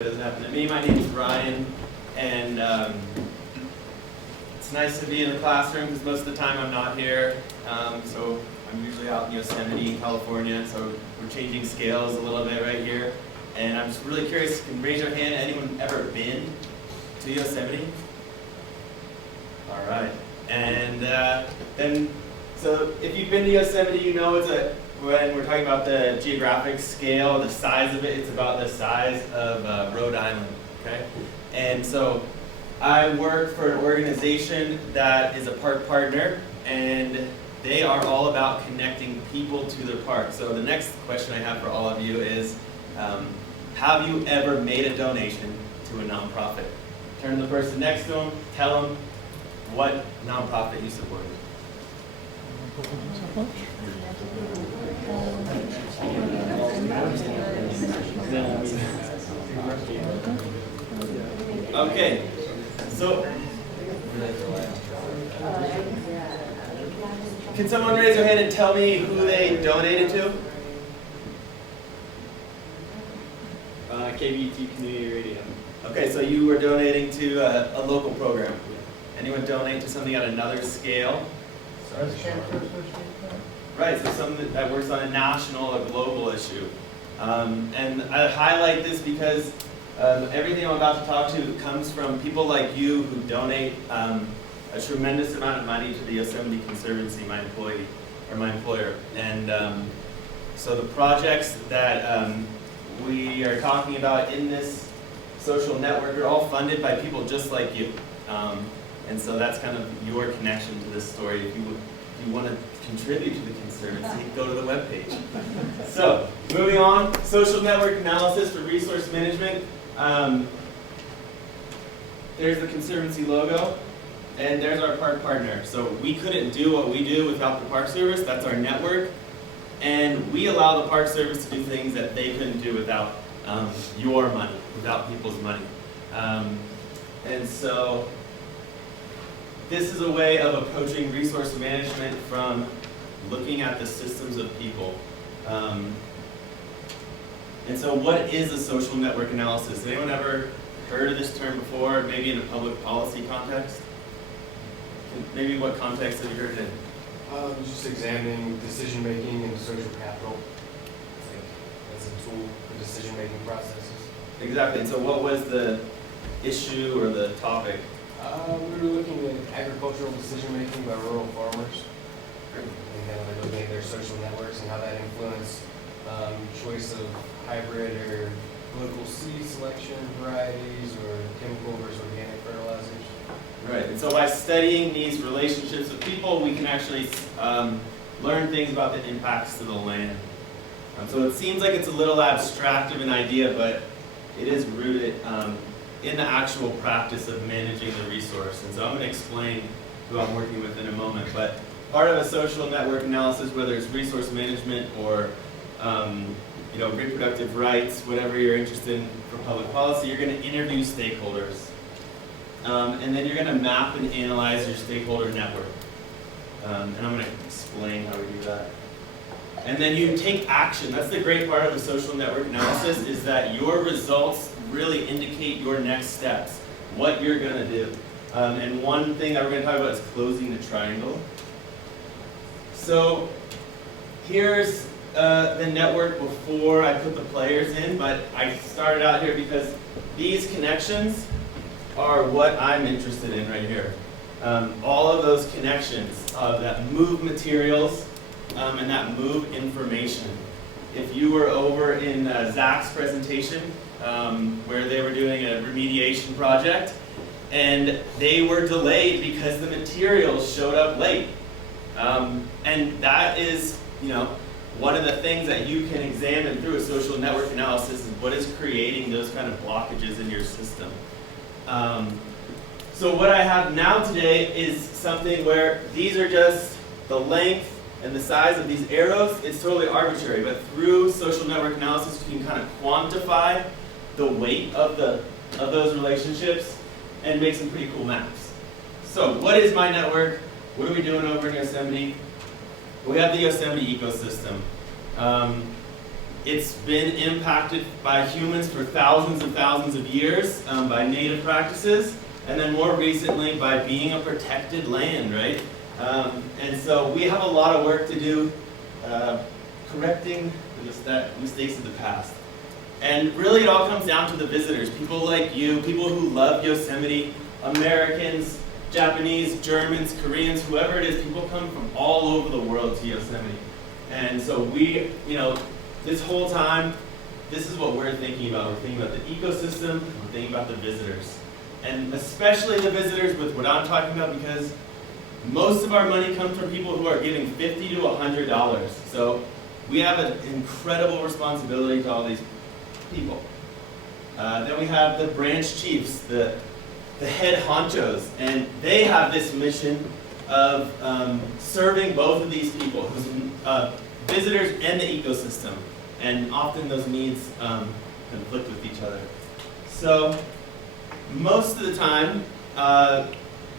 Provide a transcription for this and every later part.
Doesn't happen to me. My name is Ryan, and it's nice to be in the classroom because most of the time I'm not here. So I'm usually out in Yosemite, California. So we're changing scales a little bit right here. And I'm just really curious. Can raise your hand? Anyone ever been to Yosemite? All right. And so if you've been to Yosemite, you know when we're talking about the geographic scale, the size of it, it's about the size of Rhode Island, okay? And so I work for an organization that is a park partner, and they are all about connecting people to their park. So the next question I have for all of you is, have you ever made a donation to a nonprofit? Turn to the person next to them, tell them what nonprofit you supported. Okay, so can someone raise their hand and tell me who they donated to? KBT Community Radio. Okay, so you were donating to a local program. Anyone donate to something at another scale? Right, so something that works on a national or global issue. And I highlight this because everything I'm about to talk to comes from people like you who donate a tremendous amount of money to the Yosemite Conservancy, my employer. And so the projects that we are talking about in this social network are all funded by people just like you. And so that's kind of your connection to this story. If you want to contribute to the Conservancy, go to the webpage. So, moving on, social network analysis for resource management. There's the Conservancy logo, and there's our park partner. So we couldn't do what we do without the Park Service. That's our network. And we allow the Park Service to do things that they couldn't do without your money, without people's money. And so this is a way of approaching resource management from looking at the systems of people. And so what is a social network analysis? Has anyone ever heard of this term before, maybe in a public policy context? Maybe what context have you heard it in? Just examining decision making and social capital as a tool for decision making processes. Exactly, and so what was the issue or the topic? We were looking at agricultural decision making by rural farmers and how they're looking at their social networks and how that influenced choice of hybrid or local seed selection varieties or chemical versus organic fertilizers. Right, and so by studying these relationships with people, we can actually learn things about the impacts to the land. So it seems like it's a little abstract of an idea, but it is rooted in the actual practice of managing the resource. And so I'm going to explain who I'm working with in a moment. But part of a social network analysis, whether it's resource management or reproductive rights, whatever you're interested in for public policy, you're going to interview stakeholders. And then you're going to map and analyze your stakeholder network. And I'm going to explain how we do that. And then you take action. That's the great part of the social network analysis, is that your results really indicate your next steps, what you're going to do. And one thing that we're going to talk about is closing the triangle. So here's the network before I put the players in, but I started out here because these connections are what I'm interested in right here. All of those connections that move materials and that move information. If you were over in Zach's presentation, where they were doing a remediation project, and they were delayed because the materials showed up late. And that is, one of the things that you can examine through a social network analysis is what is creating those kind of blockages in your system. So what I have now today is something where these are just the length and the size of these arrows. It's totally arbitrary, but through social network analysis, you can kind of quantify the weight of those relationships and make some pretty cool maps. So what is my network? What are we doing over in Yosemite? We have the Yosemite ecosystem. It's been impacted by humans for thousands and thousands of years, by native practices, and then more recently by being a protected land, right? And so we have a lot of work to do correcting the mistakes of the past. And really it all comes down to the visitors, people like you, people who love Yosemite, Americans, Japanese, Germans, Koreans, whoever it is, people come from all over the world to Yosemite. And so we, this whole time, this is what we're thinking about. We're thinking about the ecosystem, we're thinking about the visitors. And especially the visitors with what I'm talking about, because most of our money comes from people who are giving $50 to $100. So we have an incredible responsibility to all these people. Then we have the branch chiefs, the head honchos, and they have this mission of serving both of these people, visitors and the ecosystem, and often those needs conflict with each other. So most of the time,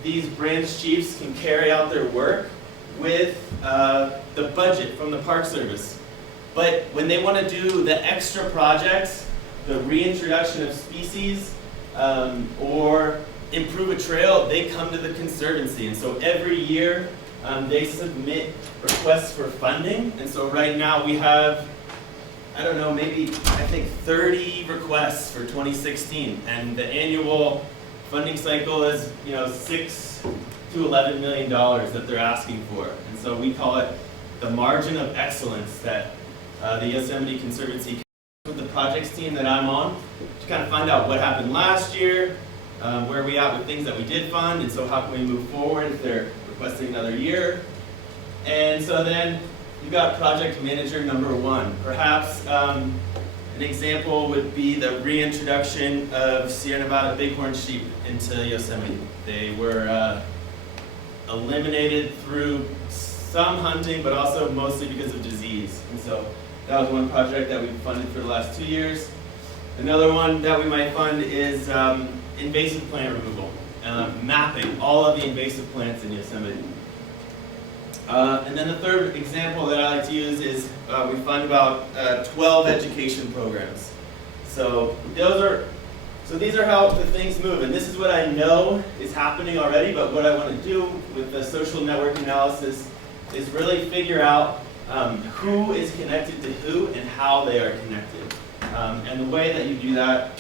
these branch chiefs can carry out their work with the budget from the Park Service. But when they want to do the extra projects, the reintroduction of species, or improve a trail, they come to the Conservancy. And so every year, they submit requests for funding. And so right now we have, I don't know, maybe I think 30 requests for 2016. And the annual funding cycle is, $6 to $11 million that they're asking for. And so we call it the margin of excellence that the Yosemite Conservancy with the projects team that I'm on to kind of find out what happened last year, where are we at with things that we did fund, and so how can we move forward if they're requesting another year. And so then you've got project manager number 1. Perhaps an example would be the reintroduction of Sierra Nevada bighorn sheep into Yosemite. They were eliminated through some hunting, but also mostly because of disease. And so that was one project that we funded for the last 2 years. Another one that we might fund is invasive plant removal, mapping all of the invasive plants in Yosemite. And then the third example that I like to use is we fund about 12 education programs. So these are how the things move, and this is what I know is happening already, but what I want to do with the social network analysis is really figure out who is connected to who and how they are connected. And the way that you do that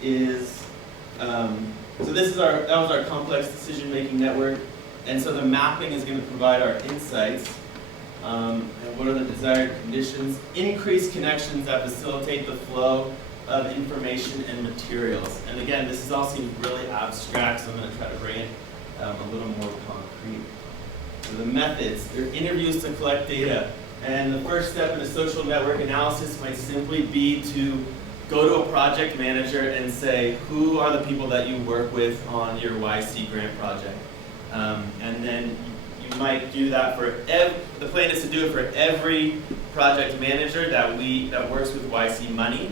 is, so that was our complex decision-making network. And so the mapping is going to provide our insights. And what are the desired conditions? Increase connections that facilitate the flow of information and materials. And again, this all seems really abstract, so I'm going to try to bring it a little more concrete. So the methods, they're interviews to collect data. And the first step in a social network analysis might simply be to go to a project manager and say, who are the people that you work with on your YC grant project? And then you might do that for the plan is to do it for every project manager that works with YC money.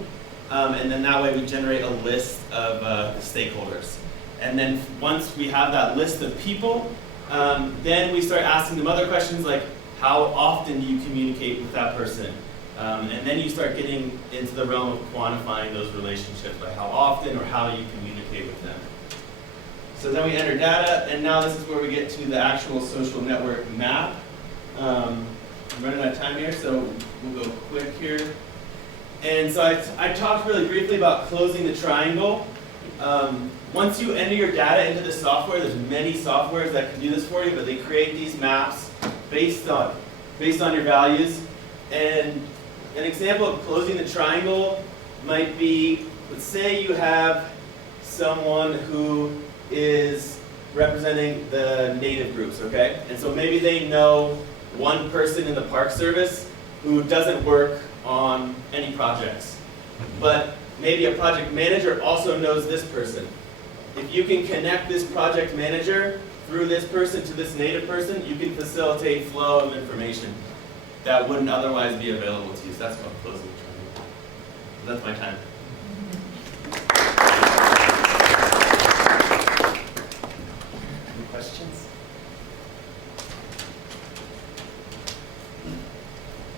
And then that way we generate a list of the stakeholders. And then once we have that list of people, then we start asking them other questions like, how often do you communicate with that person? And then you start getting into the realm of quantifying those relationships, like how often or how you communicate with them. So then we enter data, and now this is where we get to the actual social network map. I'm running out of time here, so we'll go quick here. And so I talked really briefly about closing the triangle. Once you enter your data into the software, there's many softwares that can do this for you, but they create these maps based on your values. And an example of closing the triangle might be, let's say you have someone who is representing the native groups, okay? And so maybe they know one person in the Park Service who doesn't work on any projects. But maybe a project manager also knows this person. If you can connect this project manager through this person to this native person, you can facilitate flow of information that wouldn't otherwise be available to you. So that's called closing the triangle. So that's my time. Any questions?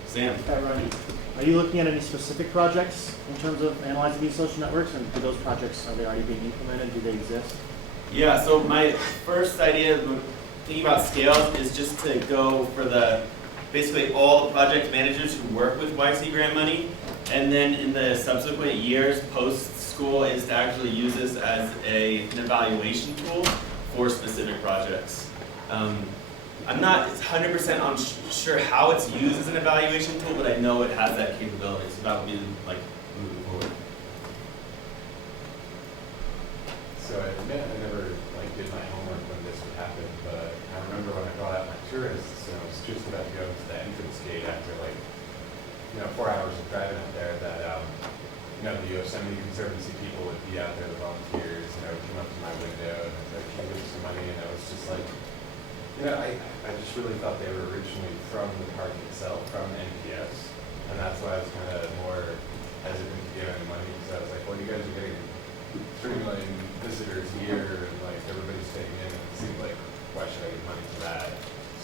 Sam. Hi, Ronnie. Are you looking at any specific projects in terms of analyzing these social networks? And do those projects, are they already being implemented? Do they exist? Yeah, so my first idea, thinking about scales, is just to go for basically all the project managers who work with YC grant money, and then in the subsequent years post-school is to actually use this as an evaluation tool for specific projects. I'm not 100% sure how it's used as an evaluation tool, but I know it has that capability, so that would be like moving forward. So I admit I never did my homework when this would happen, but I remember when I brought out my tourists and I was just about to go to the entrance gate after 4 hours of driving up there that the Yosemite Conservancy people would be out there, the volunteers, would come up to my window and I'd give them some money, and I was just like, I just really thought they were originally from the park itself, from NPS, and that's why I was kind of more hesitant to give any money, because I was like, well, you guys are getting 3 million visitors a year, and everybody's taking in, and it seemed like, why should I give money to that?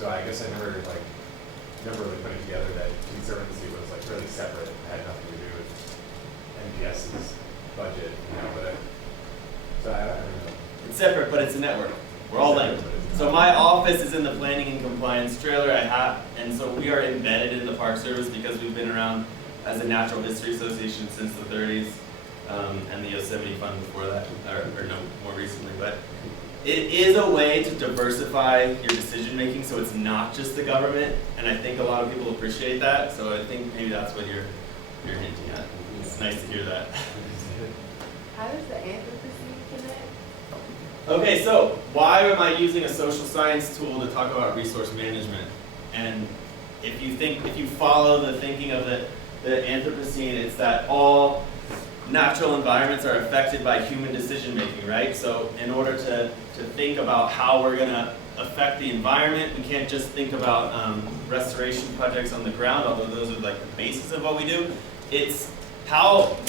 So I guess I never really put it together that Conservancy was really separate. It had nothing to do with NPS's budget, so I don't know. It's separate, but it's a network. We're all linked. So my office is in the planning and compliance trailer and so we are embedded in the Park Service because we've been around as a natural history association since the 30s, and the Yosemite Fund before that, or no, more recently. But it is a way to diversify your decision making, so it's not just the government, and I think a lot of people appreciate that. So I think maybe that's what you're hinting at. It's nice to hear that. How does the Anthropocene connect? Okay, so why am I using a social science tool to talk about resource management? And if you follow the thinking of the Anthropocene, it's that all natural environments are affected by human decision making, right? So in order to think about how we're going to affect the environment, we can't just think about restoration projects on the ground, although those are the basis of what we do. It's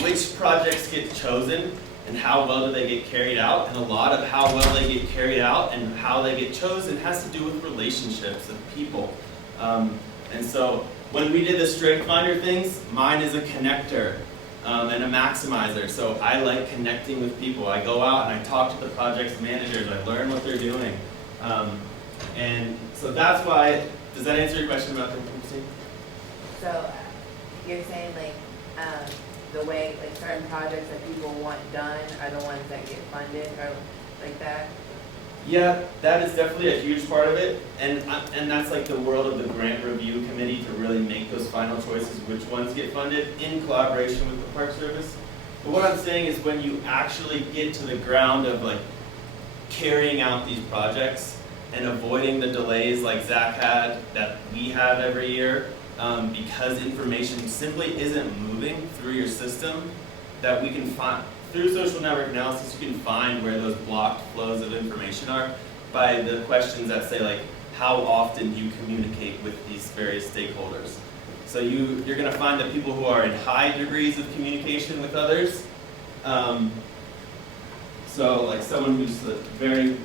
which projects get chosen and how well do they get carried out, and a lot of how well they get carried out and how they get chosen has to do with relationships of people. And so when we did the Strength Finder things, mine is a connector and a maximizer. So I like connecting with people. I go out and I talk to the project's managers. I learn what they're doing. And so that's why, does that answer your question about the Anthropocene? So you're saying the way certain projects that people want done are the ones that get funded, or like that? Yeah, that is definitely a huge part of it, and that's the world of the grant review committee to really make those final choices, which ones get funded in collaboration with the Park Service. But what I'm saying is when you actually get to the ground of carrying out these projects and avoiding the delays like Zach had that we have every year, because information simply isn't moving through your system, that we can find through social network analysis. You can find where those blocked flows of information are by the questions that say how often do you communicate with these various stakeholders. So you're going to find that people who are in high degrees of communication with others, so someone who's very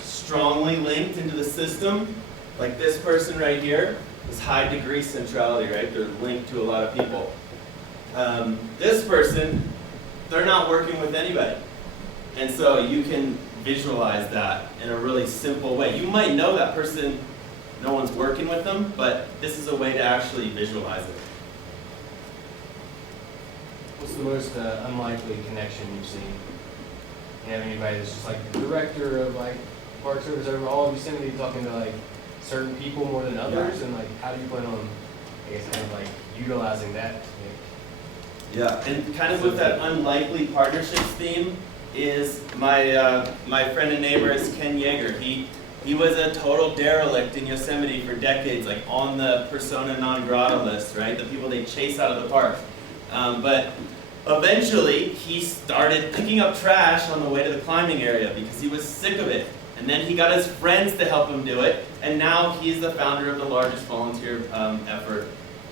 strongly linked into the system, like this person right here, is high degree centrality, right? They're linked to a lot of people. This person, they're not working with anybody. And so you can visualize that in a really simple way. You might know that person, no one's working with them, but this is a way to actually visualize it. What's the most unlikely connection you've seen? You have anybody that's just the director of Park Service over all of Yosemite talking to certain people more than others, and how do you plan on, I guess, utilizing that? Yeah, and kind of with that unlikely partnerships theme is my friend and neighbor is Ken Yeager. He was a total derelict in Yosemite for decades, on the persona non grata list, right? The people they chase out of the park. But eventually, he started picking up trash on the way to the climbing area because he was sick of it. And then he got his friends to help him do it, and now he's the founder of the largest volunteer effort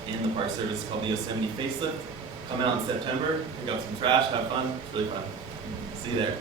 in the Park Service called the Yosemite Facelift. Come out in September, pick up some trash, have fun. It's really fun. See you there.